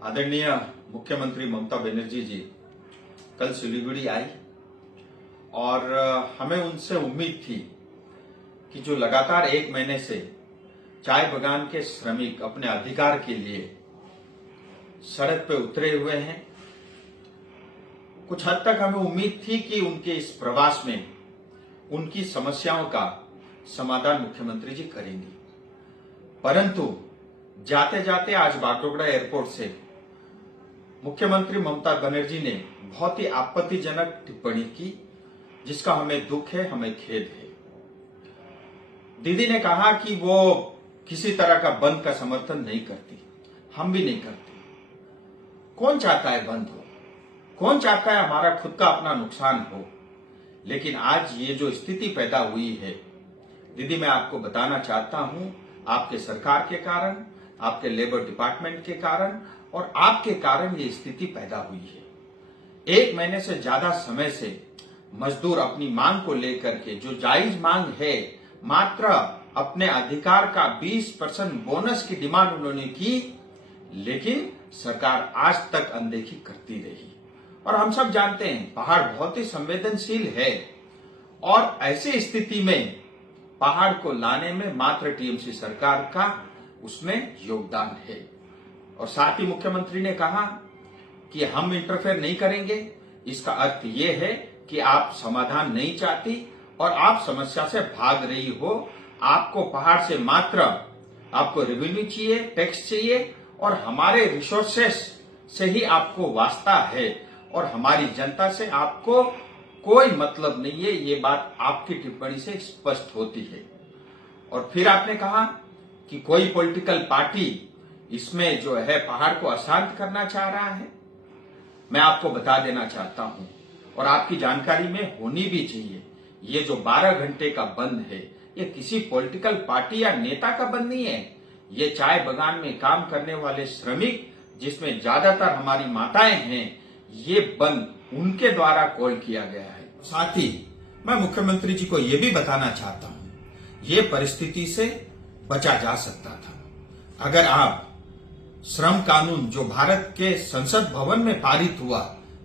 आदरणीय मुख्यमंत्री ममता बनर्जी जी कल सिलीगुड़ी आई और हमें उनसे उम्मीद थी कि जो लगातार 1 महीने से चाय बगान के श्रमिक अपने अधिकार के लिए सड़क पे उतरे हुए हैं, कुछ हद तक हमें उम्मीद थी कि उनके इस प्रवास में उनकी समस्याओं का समाधान मुख्यमंत्री जी करेंगे। परंतु जाते जाते आज बागडोगरा एयरपोर्ट से मुख्यमंत्री ममता बनर्जी ने बहुत ही आपत्तिजनक टिप्पणी की, जिसका हमें दुख है, हमें खेद है। दीदी ने कहा कि वो किसी तरह का बंद का समर्थन नहीं करती, हम भी नहीं करते। कौन चाहता है बंद हो? कौन चाहता है हमारा खुद का अपना नुकसान हो? लेकिन आज ये जो स्थिति पैदा हुई है दीदी, मैं आपको बताना चाहता हूं, आपके सरकार के कारण, आपके लेबर डिपार्टमेंट के कारण और आपके कारण ये स्थिति पैदा हुई है। 1 महीने से ज्यादा समय से मजदूर अपनी मांग को लेकर के, जो जायज मांग है, मात्र अपने अधिकार का 20% बोनस की डिमांड उन्होंने की, लेकिन सरकार आज तक अनदेखी करती रही। और हम सब जानते हैं पहाड़ बहुत ही संवेदनशील है और ऐसी स्थिति में पहाड़ को लाने में मात्र टीएमसी सरकार का उसमें योगदान है। और साथ ही मुख्यमंत्री ने कहा कि हम इंटरफेयर नहीं करेंगे। इसका अर्थ ये है कि आप समाधान नहीं चाहती और आप समस्या से भाग रही हो। आपको पहाड़ से मात्र आपको रेवेन्यू चाहिए, टैक्स चाहिए और हमारे रिसोर्सेस से ही आपको वास्ता है और हमारी जनता से आपको कोई मतलब नहीं है। ये बात आपकी टिप्पणी से स्पष्ट होती है। और फिर आपने कहा कि कोई पॉलिटिकल पार्टी इसमें जो है पहाड़ को अशांत करना चाह रहा है। मैं आपको बता देना चाहता हूं और आपकी जानकारी में होनी भी चाहिए, ये जो 12 घंटे का बंद है, ये किसी पॉलिटिकल पार्टी या नेता का बंद नहीं है। ये चाय बगान में काम करने वाले श्रमिक, जिसमें ज्यादातर हमारी माताएं हैं, ये बंद उनके द्वारा कॉल किया गया है। साथ ही मैं मुख्यमंत्री जी को यह भी बताना चाहता हूं, ये परिस्थिति से बचा जा सकता था अगर आप श्रम कानून जो भारत के संसद भवन में पारित हुआ,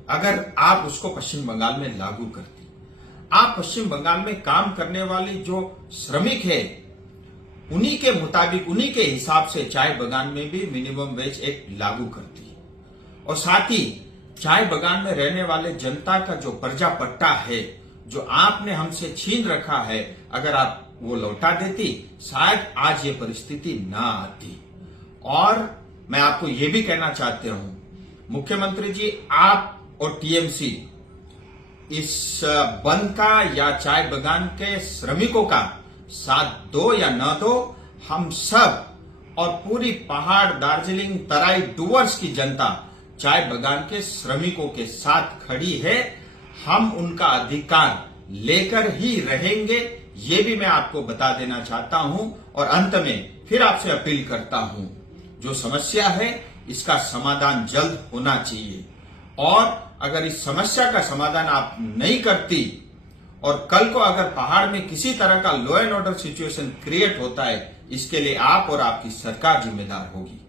अगर आप उसको पश्चिम बंगाल में लागू करती। आप पश्चिम बंगाल में काम करने वाले जो श्रमिक है, उन्हीं के मुताबिक, उन्हीं के हिसाब से चाय बगान में भी मिनिमम वेज एक्ट लागू करती। और साथ ही चाय बगान में रहने वाले जनता का जो पर्जा पट्टा है, जो आपने हमसे छीन रखा है, अगर आप वो लौटा देती, शायद आज ये परिस्थिति ना आती। और मैं आपको ये भी कहना चाहते हूं, मुख्यमंत्री जी, आप और टीएमसी इस बंद का या चाय बगान के श्रमिकों का साथ दो या न दो, हम सब और पूरी पहाड़, दार्जिलिंग, तराई, डुवर्स की जनता चाय बगान के श्रमिकों के साथ खड़ी है। हम उनका अधिकार लेकर ही रहेंगे, ये भी मैं आपको बता देना चाहता हूं। और अंत में फिर आपसे अपील करता हूं, जो समस्या है इसका समाधान जल्द होना चाहिए। और अगर इस समस्या का समाधान आप नहीं करती और कल को अगर पहाड़ में किसी तरह का law and order situation create होता है, इसके लिए आप और आपकी सरकार जिम्मेदार होगी।